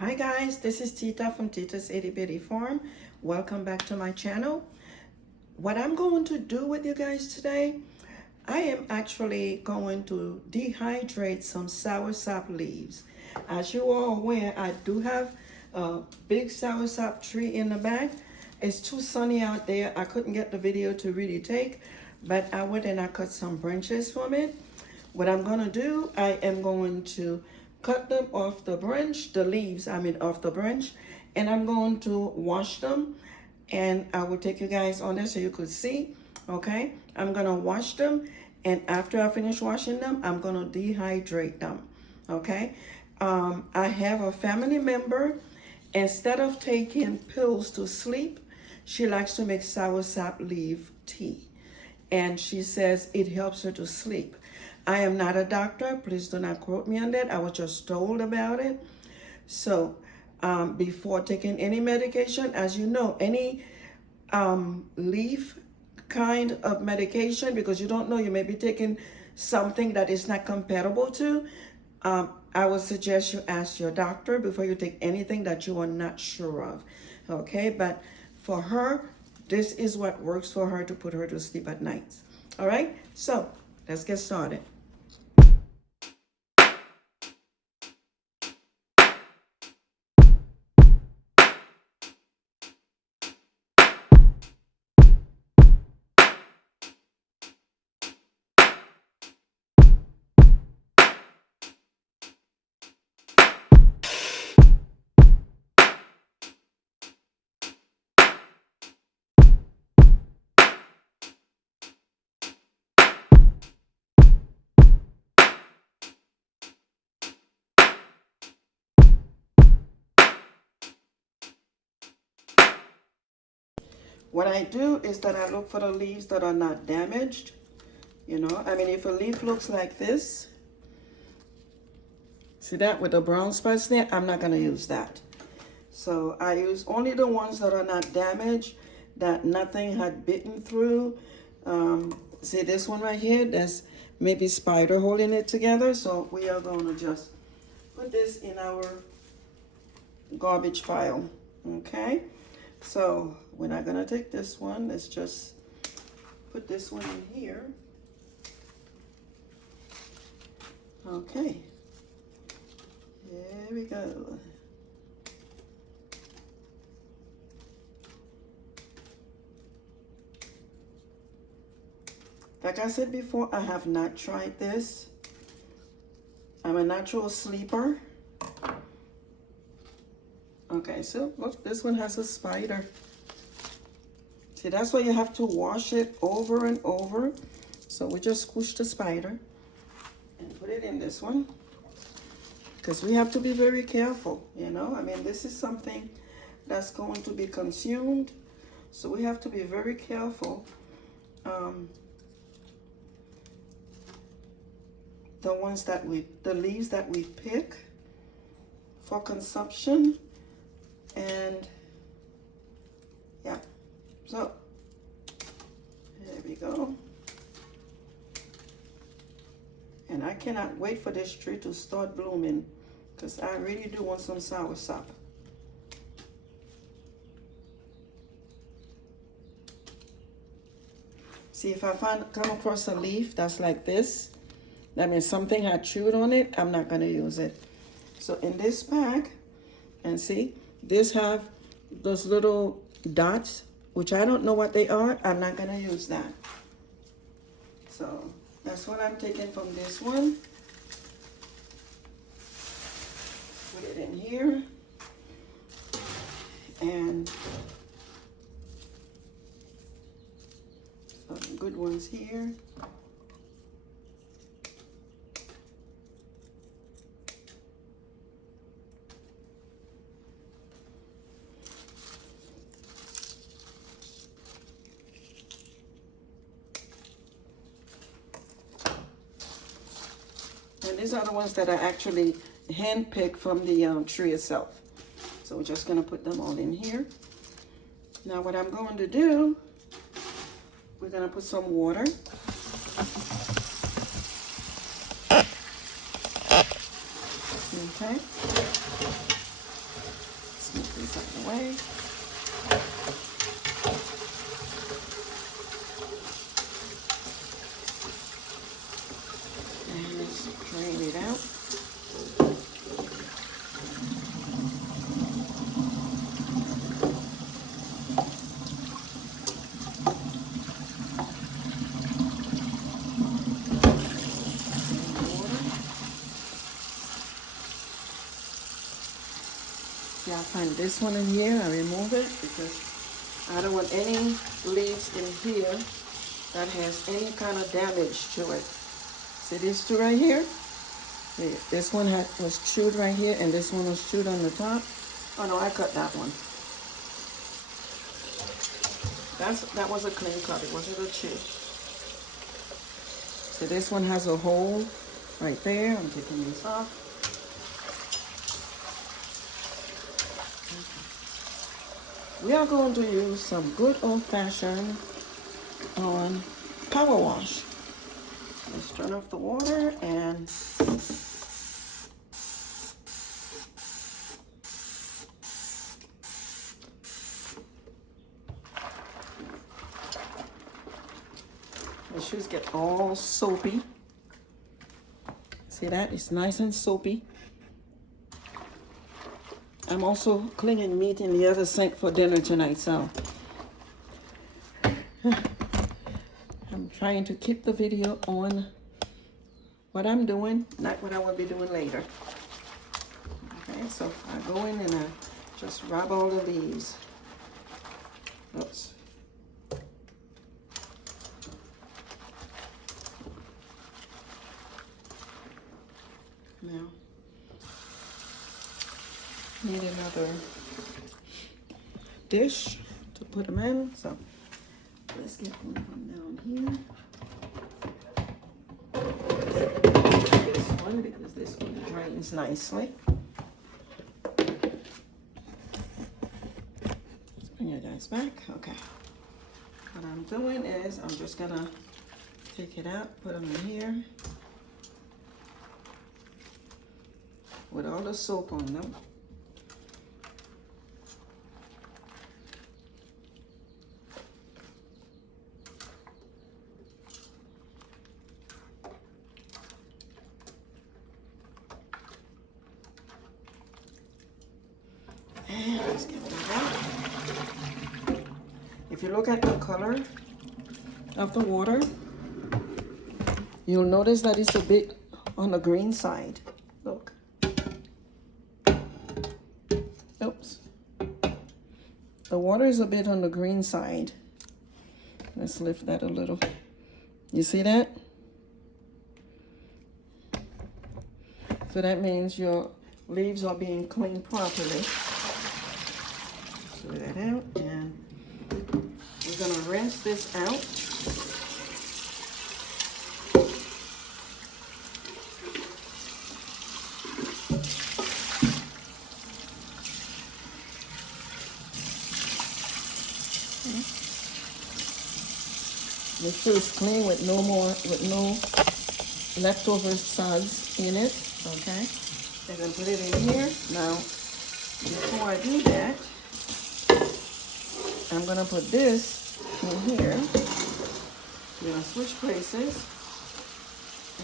Hi guys, this is Tita from Tita's Itty Bitty Farm. Welcome back to my channel. What I'm going to do with you guys today, I am actually going to dehydrate some soursop leaves. As you are aware, I do have a big soursop tree in the back. It's too sunny out there. I couldn't get the video to really take, but I went and I cut some branches from it. What I'm gonna do, I am going to cut them off the branch, the leaves, I mean off the branch, and I'm going to wash them, and I will take you guys on there so you could see, okay? I'm gonna wash them, and after I finish washing them, I'm gonna dehydrate them, okay? I have a family member, instead of taking pills to sleep, she likes to make soursop leaf tea, and she says it helps her to sleep. I am not a doctor. Please do not quote me on that. I was just told about it. So before taking any medication, as you know, any leaf kind of medication, because you don't know, you may be taking something that is not compatible to, I would suggest you ask your doctor before you take anything that you are not sure of. Okay, but for her, this is what works for her to put her to sleep at night. All right, so let's get started. What I do is that I look for the leaves that are not damaged. You know, I mean, if a leaf looks like this, see that with the brown spots there, I'm not going to use that. So I use only the ones that are not damaged, that nothing had bitten through. See this one right here, there's maybe spider holding it together. So we are going to just put this in our garbage pile, okay? So we're not gonna take this one. Let's just put this one in here. Okay, here we go. Like I said before, I have not tried this. I'm a natural sleeper. Okay, so look, this one has a spider. See, that's why you have to wash it over and over. So we just squish the spider and put it in this one, because we have to be very careful, you know. I mean, this is something that's going to be consumed, so we have to be very careful. The leaves that we pick for consumption. And yeah, so there we go. And I cannot wait for this tree to start blooming, because I really do want some soursop. See, if I come across a leaf that's like this, that means something had chewed on it, I'm not going to use it. So in this pack, and see, this have those little dots, which I don't know what they are. I'm not going to use that. So that's what I'm taking from this one. Put it in here. And some good ones here. And these are the ones that I actually hand-picked from the tree itself. So we're just going to put them all in here. Now what I'm going to do, we're going to put some water. Okay. this out of the way. And let's drain it out. See, I find this one in here, I remove it because I don't want any leaves in here that has any kind of damage to it. See these two right here? This one was chewed right here, and this one was chewed on the top. Oh no, I cut that one. That was a clean cut, it wasn't a chew. So this one has a hole right there. I'm taking this off. We are going to use some good old-fashioned power wash. Let's turn off the water and the shoes get all soapy. See that? It's nice and soapy. I'm also cleaning meat in the other sink for dinner tonight, so I'm trying to keep the video on what I'm doing, not what I will be doing later. Okay, so I go in and I just rub all the leaves. Oops. Now, need another dish to put them in, so let's get one of them down here. This one, because this one drains nicely. Let's bring you guys back. Okay. What I'm doing is I'm just gonna take it out, put them in here with all the soap on them. And let's get that out. If you look at the color of the water, you'll notice that it's a bit on the green side. Look. Oops. The water is a bit on the green side. Let's lift that a little. You see that? So that means your leaves are being cleaned properly. Pull that out, and we're gonna rinse this out. Make sure it's clean with no leftover suds in it. Okay, I'm gonna put it in here now. Before I do that, I'm gonna put this in here. We're gonna switch places,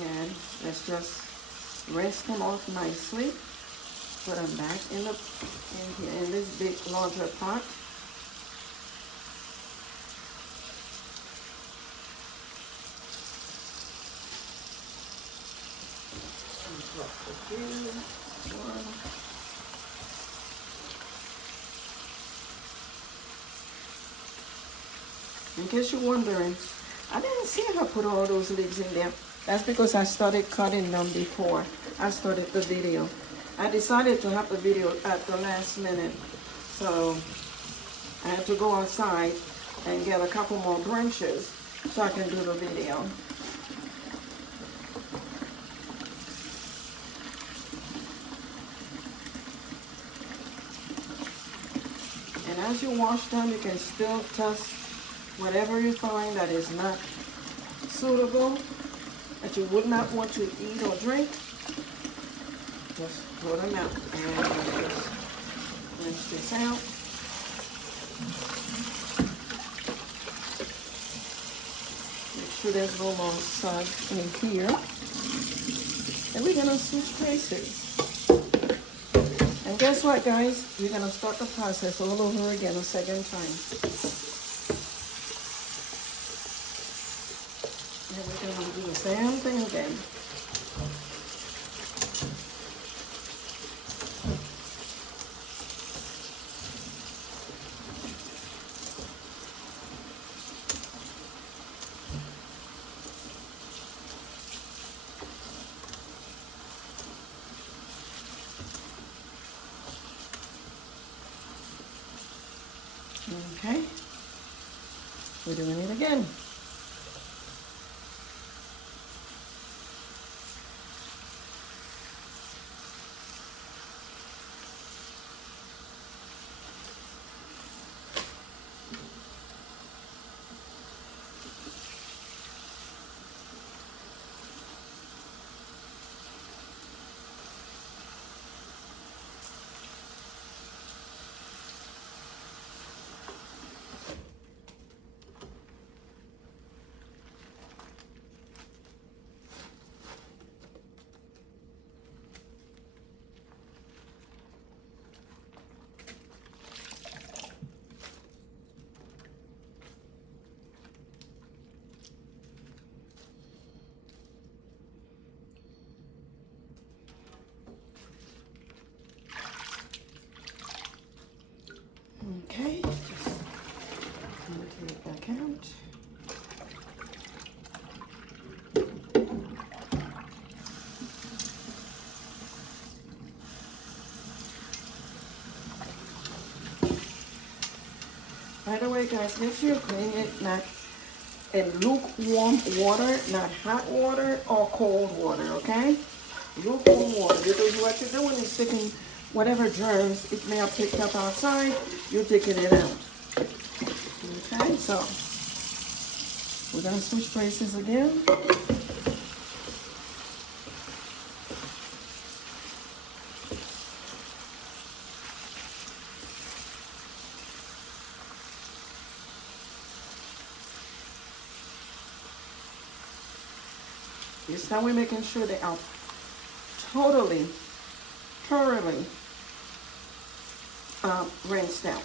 and let's just rinse them off nicely. Put them back in this big larger pot. In case you're wondering, I didn't see her put all those leaves in there. That's because I started cutting them before I started the video. I decided to have the video at the last minute, so I had to go outside and get a couple more branches so I can do the video. And as you wash them, you can still test whatever you find that is not suitable, that you would not want to eat or drink. Just throw them out and just rinse this out. Make sure there's no more suds in here. And we're gonna switch places. And guess what, guys? We're gonna start the process all over again a second time. And we're gonna do the same thing again. Okay, we're doing it again. Okay, just gonna take it back out. By the way, guys, make sure you clean it not in lukewarm water, not hot water or cold water, okay? Lukewarm water, because what you're doing is taking whatever germs it may have picked up outside, you're taking it out. Okay, so we're gonna switch places again. This time we're making sure they are totally, thoroughly rinsed out.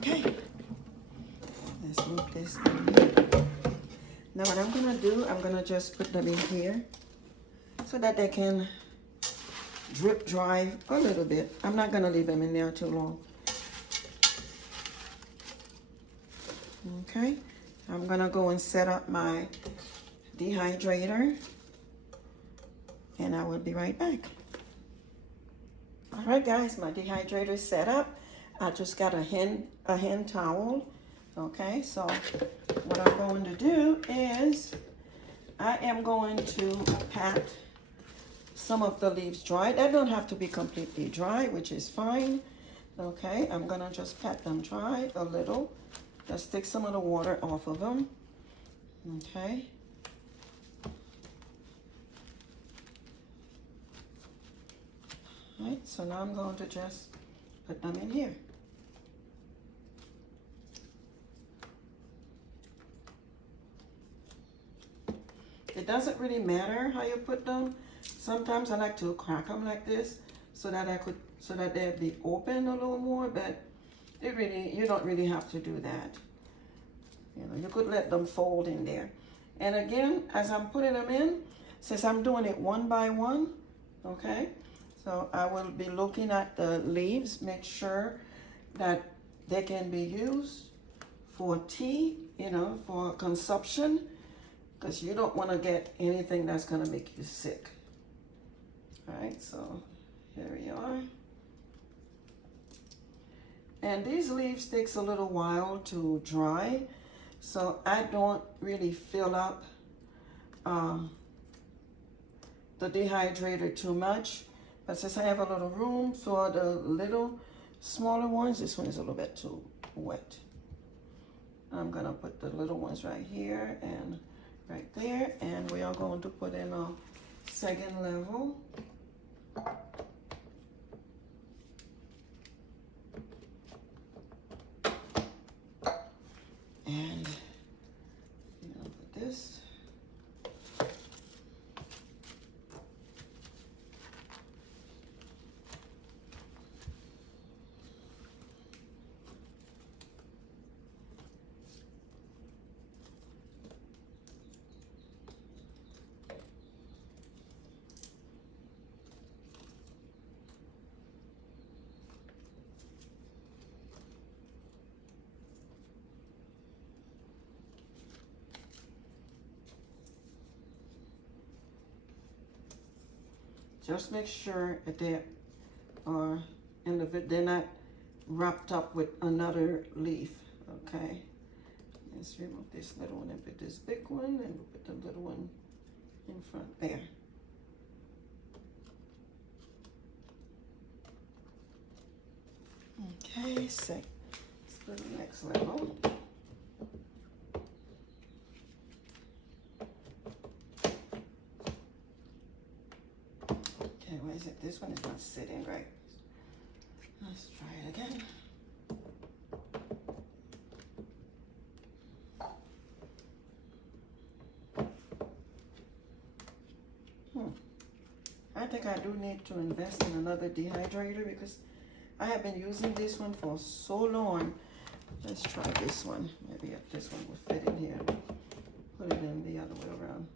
Okay, let's move this down. Now what I'm gonna do, I'm gonna just put them in here so that they can drip dry a little bit. I'm not gonna leave them in there too long. Okay, I'm gonna go and set up my dehydrator and I will be right back. All right, guys, my dehydrator is set up. I just got a hand towel. Okay, so what I'm going to do is I am going to pat some of the leaves dry. They don't have to be completely dry, which is fine. Okay, I'm gonna just pat them dry a little. Just take some of the water off of them. Okay. Right, so now I'm going to just put them in here. It doesn't really matter how you put them. Sometimes I like to crack them like this so that they'll be open a little more, but you don't really have to do that. You know, you could let them fold in there. And again, as I'm putting them in, since I'm doing it one by one, okay, so I will be looking at the leaves, make sure that they can be used for tea, you know, for consumption, because you don't want to get anything that's going to make you sick. All right, so here we are. And these leaves takes a little while to dry, so I don't really fill up the dehydrator too much. But since I have a little room for the little smaller ones, this one is a little bit too wet. I'm gonna put the little ones right here and right there, and we are going to put in a second level. And you know, put this. Just make sure that they are they're not wrapped up with another leaf, okay? Let's remove this little one and put this big one, and we'll put the little one in front there. Okay, so let's go to the next level. Okay, where is it? This one is not sitting right. Let's try it again. I think I do need to invest in another dehydrator because I have been using this one for so long. Let's try this one. Maybe this one will fit in here. Put it in the other way around.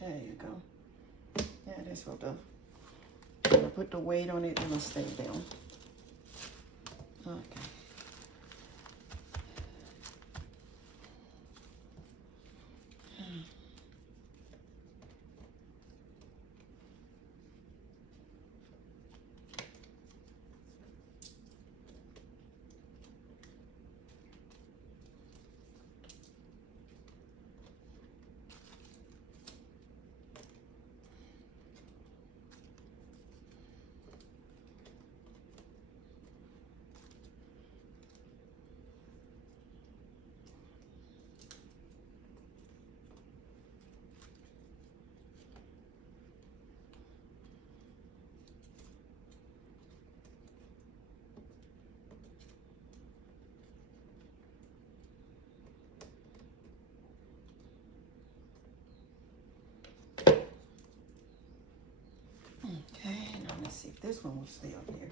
There you go. Yeah, this will do. I'm gonna put the weight on it, it'll stay down. Okay. Okay, now let's see if this one will stay up here.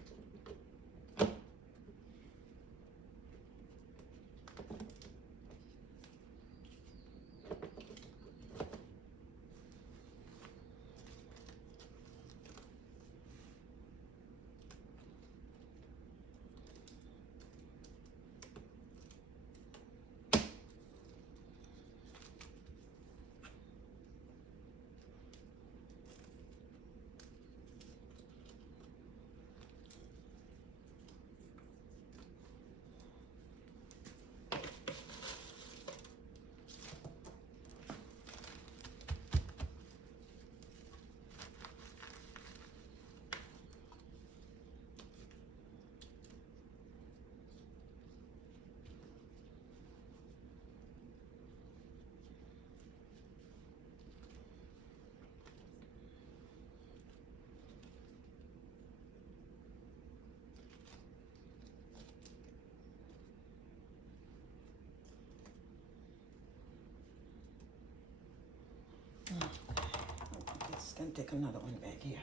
It's gonna take another one back here.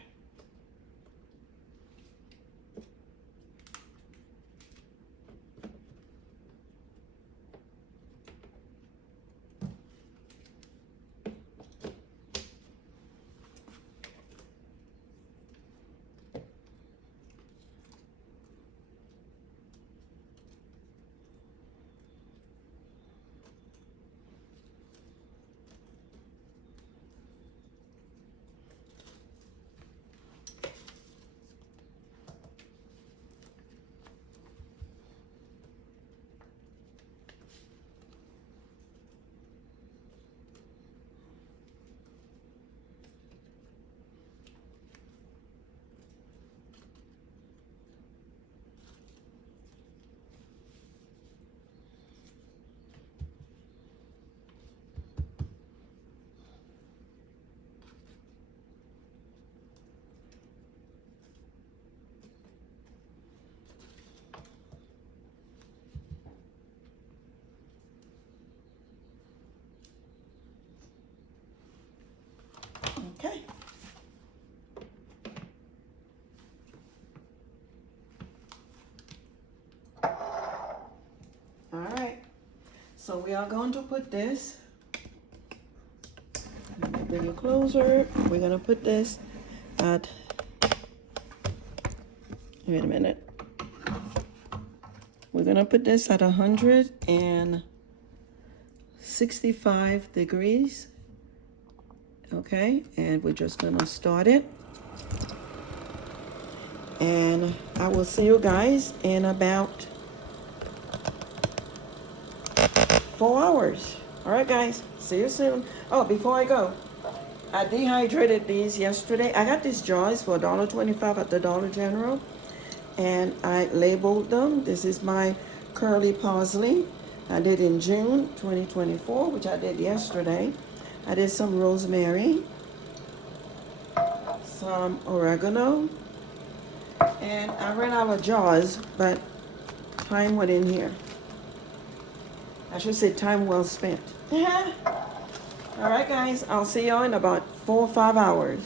Okay. All right. So we are going to put this. Let me bring it closer. We're gonna put this at. Wait a minute. We're gonna put this at 165 degrees. Okay, and we're just gonna start it. And I will see you guys in about 4 hours. All right, guys, see you soon. Oh, before I go, I dehydrated these yesterday. I got these jars for $1.25 at the Dollar General, and I labeled them. This is my curly parsley. I did in June 2024, which I did yesterday. I did some rosemary, some oregano, and I ran out of jars, but time went in here. I should say time well spent. All right, guys, I'll see y'all in about 4 or 5 hours.